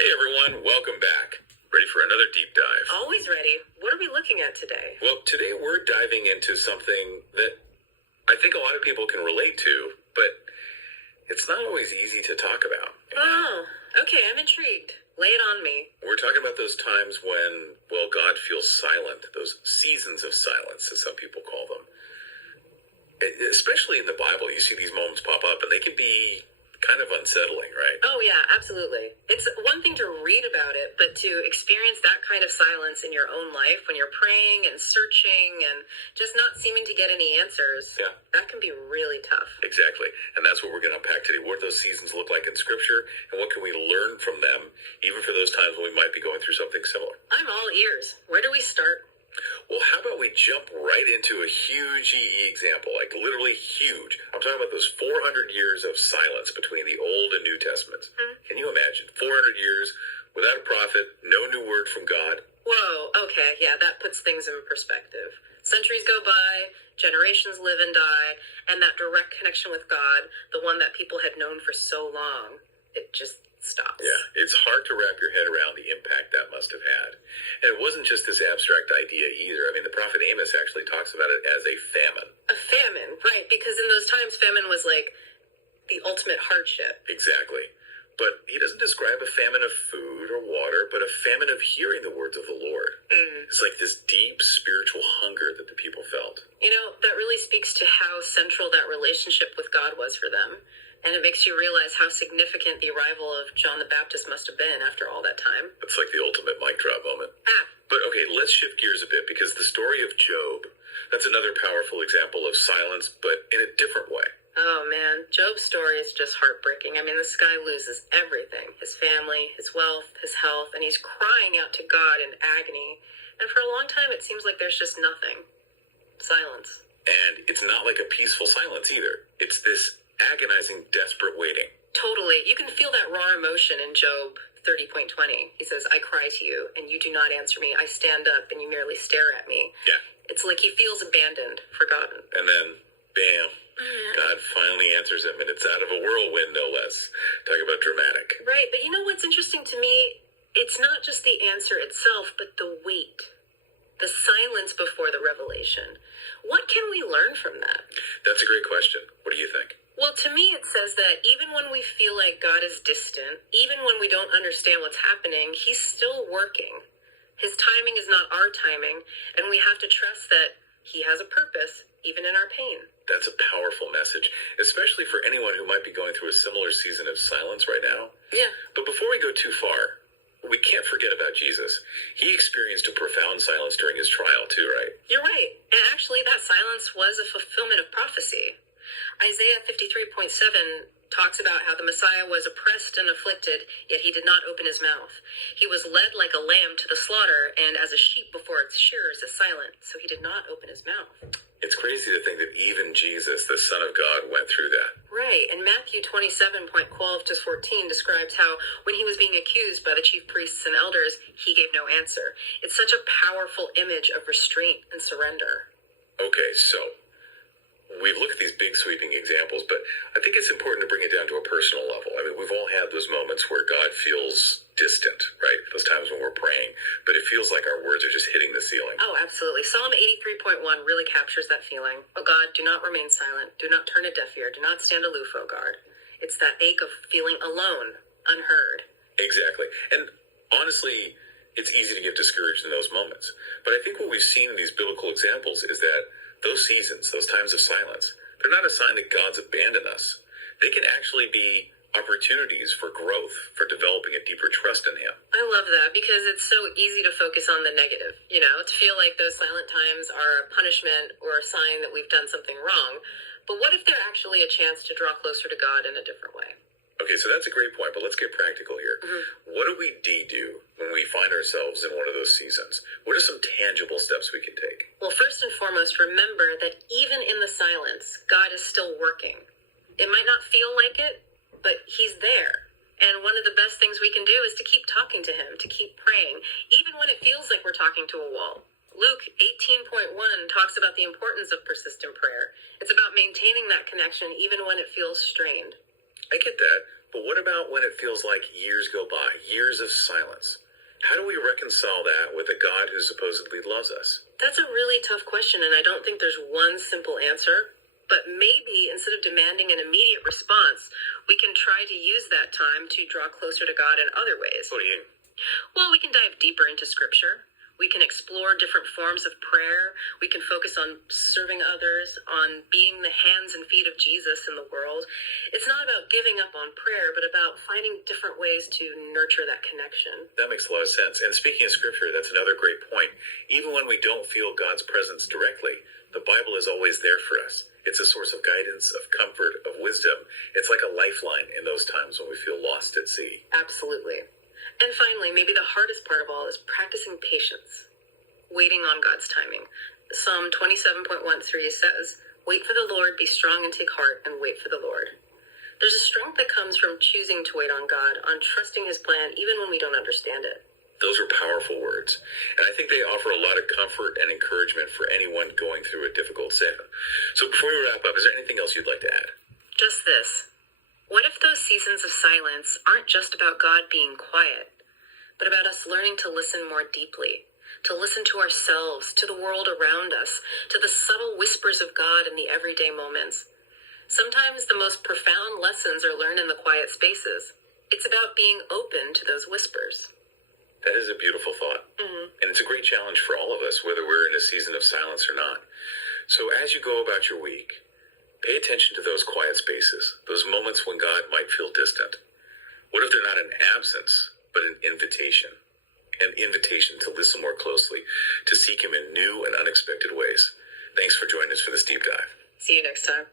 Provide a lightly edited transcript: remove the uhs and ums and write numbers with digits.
Hey everyone, welcome back. Ready for another deep dive? Always ready. What are we looking at today? Well, today we're diving into something that I think a lot of people can relate to, but it's not always easy to talk about. Oh, okay, I'm intrigued. Lay it on me. We're talking about those times when, well, God feels silent, those seasons of silence, as some people call them. Especially in the Bible, you see these moments pop up, and they can be kind of unsettling, right? Oh, yeah, absolutely. It's one thing to read about it, but to experience that kind of silence in your own life when you're praying and searching and just not seeming to get any answers, Yeah. that can be really tough. Exactly. And that's what we're going to unpack today. What do those seasons look like in Scripture, and what can we learn from them, even for those times when we might be going through something similar? I'm all ears. Where do we start? Well, how about we jump right into a huge EE example, like literally huge. I'm talking about those 400 years of silence between the Old and New Testaments. Can you imagine? 400 years without a prophet, no new word from God. Whoa, okay, yeah, that puts things in perspective. Centuries go by, generations live and die, and that direct connection with God, the one that people had known for so long, it just stops. Yeah, it's hard to wrap your head around the impact that must have had. And it wasn't just this abstract idea either. I mean, the prophet Amos actually talks about it as a famine. A famine, right, because in those times, famine was like the ultimate hardship. Exactly. But he doesn't describe a famine of food or water, but a famine of hearing the words of the Lord. It's like this deep spiritual hunger that the people felt. You know, that really speaks to how central that relationship with God was for them. And it makes you realize how significant the arrival of John the Baptist must have been after all that time. It's like the ultimate mic drop moment. Ah, But okay, let's shift gears a bit, because the story of Job, that's another powerful example of silence, but in a different way. oh man, Job's story is just heartbreaking. I mean, this guy loses everything. His family, his wealth, his health, and he's crying out to God in agony. And for a long time, it seems like there's just nothing. Silence. And it's not like a peaceful silence either. It's this agonizing, desperate waiting. Totally. You can feel that raw emotion in Job 30.20. He says, I cry to you, and you do not answer me. I stand up, and you merely stare at me. Yeah. It's like he feels abandoned, forgotten. And then, bam, God finally answers him, and it's out of a whirlwind, no less. Talk about dramatic. Right, but you know what's interesting to me? It's not just the answer itself, but the wait. The silence before the revelation. What can we learn from that? That's a great question. What do you think? Well, to me, it says that even when we feel like God is distant, even when we don't understand what's happening, he's still working. His timing is not our timing, and we have to trust that he has a purpose, even in our pain. That's a powerful message, especially for anyone who might be going through a similar season of silence right now. Yeah. But before we go too far, we can't forget about Jesus. He experienced a profound silence during his trial too, right? You're right. And actually, that silence was a fulfillment of prophecy. Isaiah 53.7 talks about how the Messiah was oppressed and afflicted, yet he did not open his mouth. He was led like a lamb to the slaughter, and as a sheep before its shearers is silent, so he did not open his mouth. It's crazy to think that even Jesus, the Son of God, went through that. Right, and Matthew 27.12 to 14 describes how when he was being accused by the chief priests and elders, he gave no answer. It's such a powerful image of restraint and surrender. Okay, so we look at these big sweeping examples, but I think it's important to bring it down to a personal level. I mean, we've all had those moments where God feels distant, right? Those times when we're praying, but it feels like our words are just hitting the ceiling. Oh, absolutely. Psalm 83.1 really captures that feeling. Oh God, do not remain silent. Do not turn a deaf ear. Do not stand aloof, oh God. It's that ache of feeling alone, unheard. Exactly. And honestly, it's easy to get discouraged in those moments. But I think what we've seen in these biblical examples is that those seasons, those times of silence, they're not a sign that God's abandoned us. They can actually be opportunities for growth, for developing a deeper trust in him. I love that because it's so easy to focus on the negative, to feel like those silent times are a punishment or a sign that we've done something wrong. But what if they're actually a chance to draw closer to God in a different way? Okay, so that's a great point, but let's get practical here. What do we do when we find ourselves in one of those seasons? What are some tangible steps we can take? Well, first and foremost, remember that even in the silence, God is still working. It might not feel like it, but he's there. And one of the best things we can do is to keep talking to him, to keep praying, even when it feels like we're talking to a wall. Luke 18.1 talks about the importance of persistent prayer. It's about maintaining that connection even when it feels strained. I get that, But what about when it feels like years go by, years of silence? How do we reconcile that with a God who supposedly loves us? That's a really tough question, and I don't think there's one simple answer. But maybe instead of demanding an immediate response, we can try to use that time to draw closer to God in other ways. What do you mean? Well, we can dive deeper into Scripture. We can explore different forms of prayer. We can focus on serving others, on being the hands and feet of Jesus in the world. It's not about giving up on prayer, but about finding different ways to nurture that connection. That makes a lot of sense. And speaking of Scripture, that's another great point. Even when we don't feel God's presence directly, the Bible is always there for us. It's a source of guidance, of comfort, of wisdom. It's like a lifeline in those times when we feel lost at sea. Absolutely. And finally, maybe the hardest part of all is practicing patience, waiting on God's timing. Psalm 27.13 says, "Wait for the Lord, be strong and take heart, and wait for the Lord." There's a strength that comes from choosing to wait on God, on trusting his plan, even when we don't understand it. Those are powerful words. And I think they offer a lot of comfort and encouragement for anyone going through a difficult season. So before we wrap up, is there anything else you'd like to add? Just this. What if those seasons of silence aren't just about God being quiet, but about us learning to listen more deeply, to listen to ourselves, to the world around us, to the subtle whispers of God in the everyday moments? Sometimes the most profound lessons are learned in the quiet spaces. It's about being open to those whispers. That is a beautiful thought. And it's a great challenge for all of us, whether we're in a season of silence or not. So as you go about your week, pay attention to those quiet spaces, those moments when God might feel distant. What if they're not an absence, but an invitation? An invitation to listen more closely, to seek him in new and unexpected ways. Thanks for joining us for this deep dive. See you next time.